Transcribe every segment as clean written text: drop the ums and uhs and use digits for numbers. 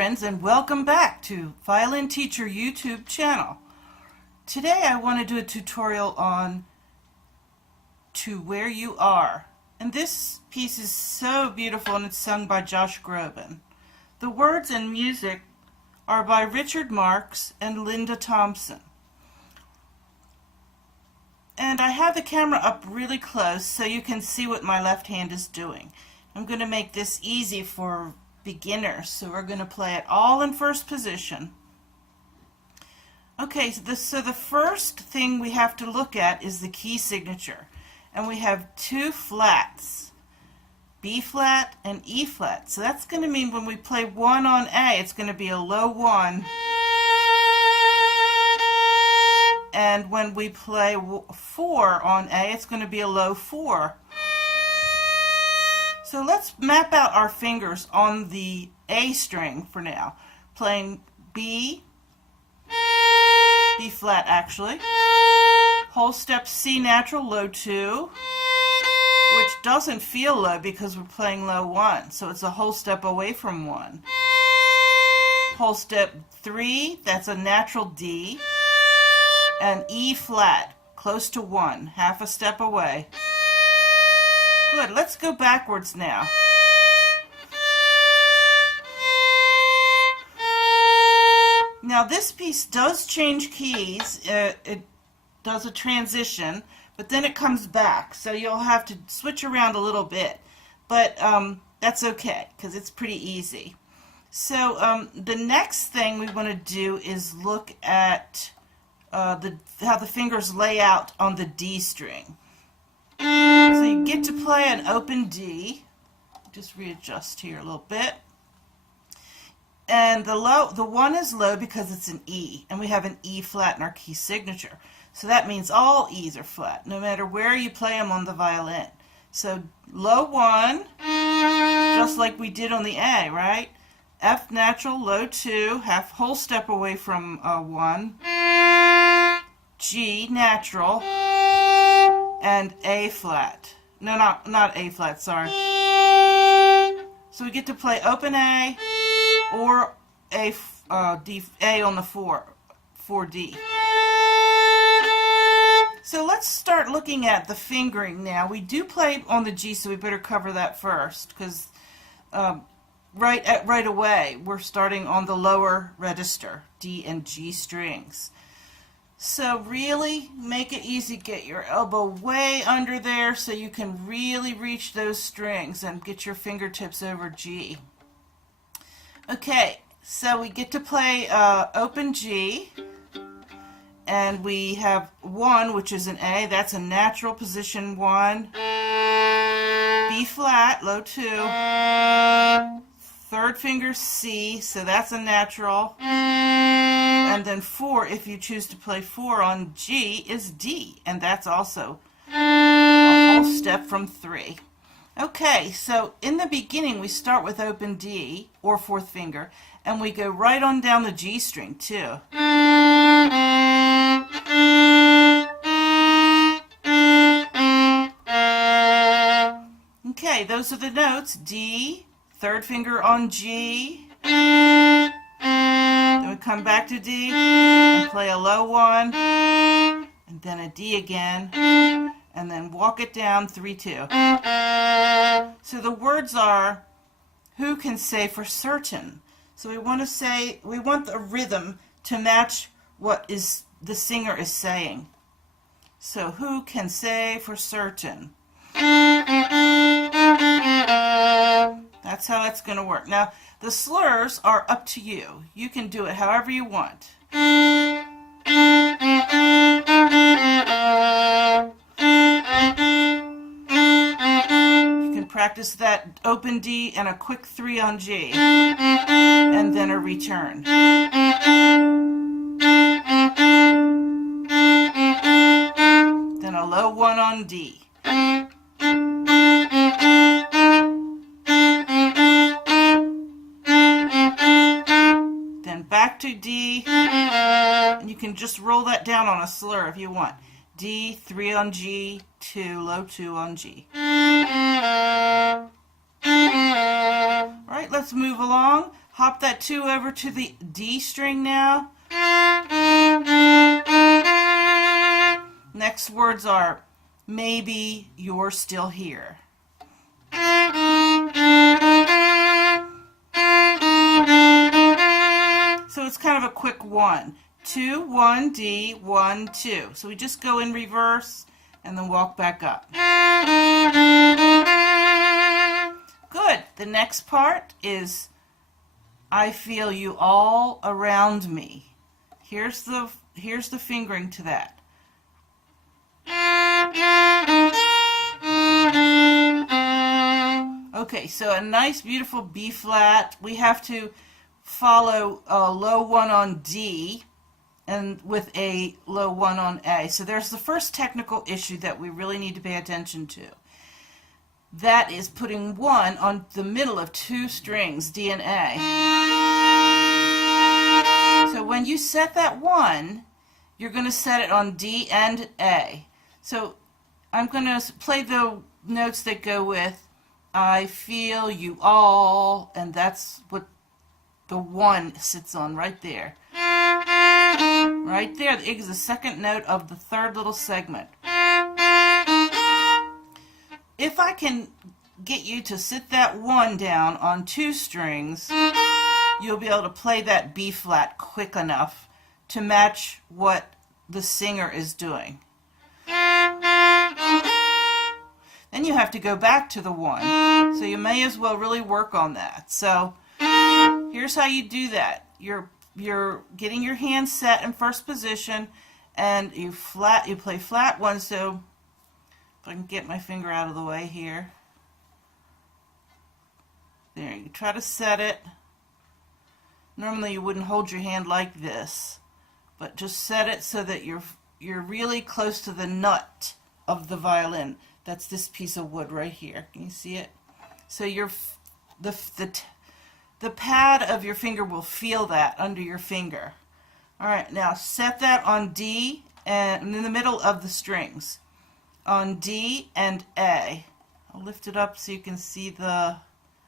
friends, and welcome back to Violin Teacher YouTube channel. Today I want to do a tutorial on To Where You Are. And this piece is so beautiful, and it's sung by Josh Groban. The words and music are by Richard Marks and Linda Thompson. And I have the camera up really close so you can see what my left hand is doing. I'm going to make this easy for beginners, so we're going to play it all in first position. Okay, so the first thing we have to look at is the key signature, and we have two flats, B flat and E flat. So that's going to mean when we play 1 on A, it's going to be a low 1, and when we play 4 on A, it's going to be a low 4. So let's map out our fingers on the A string for now. Playing B flat actually, whole step C natural, low 2, which doesn't feel low because we're playing low 1, so it's a whole step away from 1. Whole step 3, that's a natural D, and E flat, close to 1, half a step away. Good, let's go backwards now. Now this piece does change keys, it does a transition, but then it comes back, so you'll have to switch around a little bit, but that's okay, because it's pretty easy. So the next thing we want to do is look at how the fingers lay out on the D string. So you get to play an open D. Just readjust here a little bit. And the 1 is low because it's an E, and we have an E flat in our key signature. So that means all E's are flat, no matter where you play them on the violin. So low 1, just like we did on the A, right? F natural, low 2, half whole step away from 1. G natural, and A flat. No, not A flat, sorry. So we get to play open A or A on the 4D. So let's start looking at the fingering now. We do play on the G, so we better cover that first, because right away we're starting on the lower register, D and G strings. So really make it easy. Get your elbow way under there so you can really reach those strings and get your fingertips over G. Okay, so we get to play open G, and we have 1, which is an A. That's a natural position 1. B flat, low 2. Third finger C, so that's a natural. And then 4, if you choose to play 4 on G, is D, and that's also a whole step from 3. Okay, so in the beginning we start with open D, or 4th finger, and we go right on down the G string too. Okay, those are the notes. D, 3rd finger on G, then we come back to D and play a low 1, and then a D again, and then walk it down 3-2. So the words are, who can say for certain? So we want the rhythm to match what the singer is saying. So who can say for certain? That's how that's going to work. Now, the slurs are up to you. You can do it however you want. You can practice that open D and a quick 3 on G, and then a return. Then a low 1 on D. Back to D, and you can just roll that down on a slur if you want. D, 3 on G, 2, low 2 on G. Alright, let's move along. Hop that 2 over to the D string now. Next words are, maybe you're still here. So it's kind of a quick 1, 2, 1, D, 1, 2. So we just go in reverse and then walk back up. Good. The next part is, I feel you all around me. Here's the fingering to that. Okay, so a nice beautiful B flat. We have to follow a low 1 on D and with a low 1 on A. So there's the first technical issue that we really need to pay attention to. That is putting 1 on the middle of 2 strings, D and A. So when you set that 1, you're going to set it on D and A. So I'm going to play the notes that go with I feel you all, and that's what the 1 sits on right there. Right there is the second note of the third little segment. If I can get you to sit that 1 down on 2 strings, you'll be able to play that B flat quick enough to match what the singer is doing. Then you have to go back to the 1, so you may as well really work on that. So here's how you do that. You're getting your hand set in first position, and you play flat 1. So if I can get my finger out of the way here, there, you try to set it. Normally you wouldn't hold your hand like this, but just set it so that you're really close to the nut of the violin. That's this piece of wood right here. Can you see it? So the pad of your finger will feel that under your finger. All right, now set that on D and in the middle of the strings. On D and A. I'll lift it up so you can see the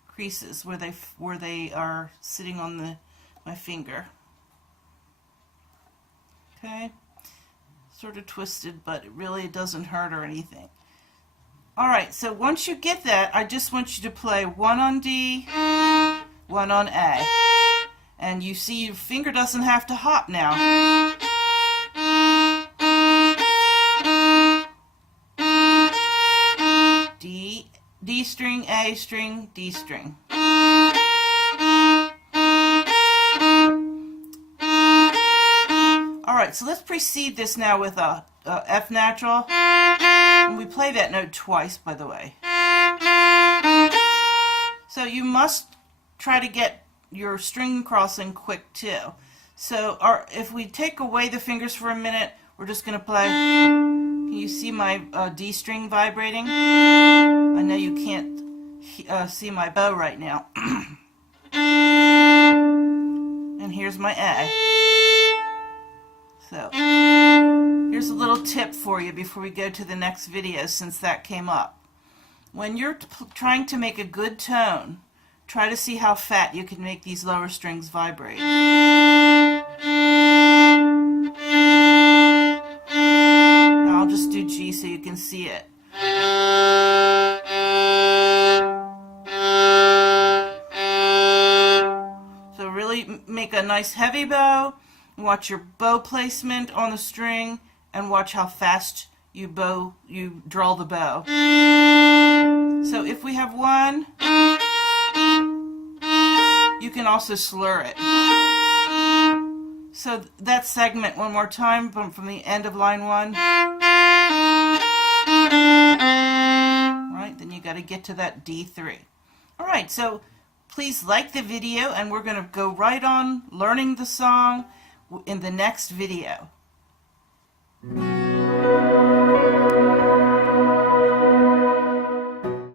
creases where they are sitting on my finger. Okay, sort of twisted, but it really doesn't hurt or anything. Alright, so once you get that, I just want you to play 1 on D, 1 on A. And you see your finger doesn't have to hop now. D string, A string, D string. Alright, so let's precede this now with a F natural. And we play that note twice, by the way. So you must try to get your string crossing quick too. So if we take away the fingers for a minute, we're just going to play. Can you see my D string vibrating? I know you can't see my bow right now. And here's my A. So here's a little tip for you before we go to the next video, since that came up. When you're trying to make a good tone, try to see how fat you can make these lower strings vibrate. Now I'll just do G so you can see it. So really make a nice heavy bow. Watch your bow placement on the string and watch how fast you draw the bow. So if we have 1, you can also slur it. So that segment one more time from the end of line 1. Right, then you got to get to that D3. Alright, so please like the video, and we're going to go right on learning the song in the next video.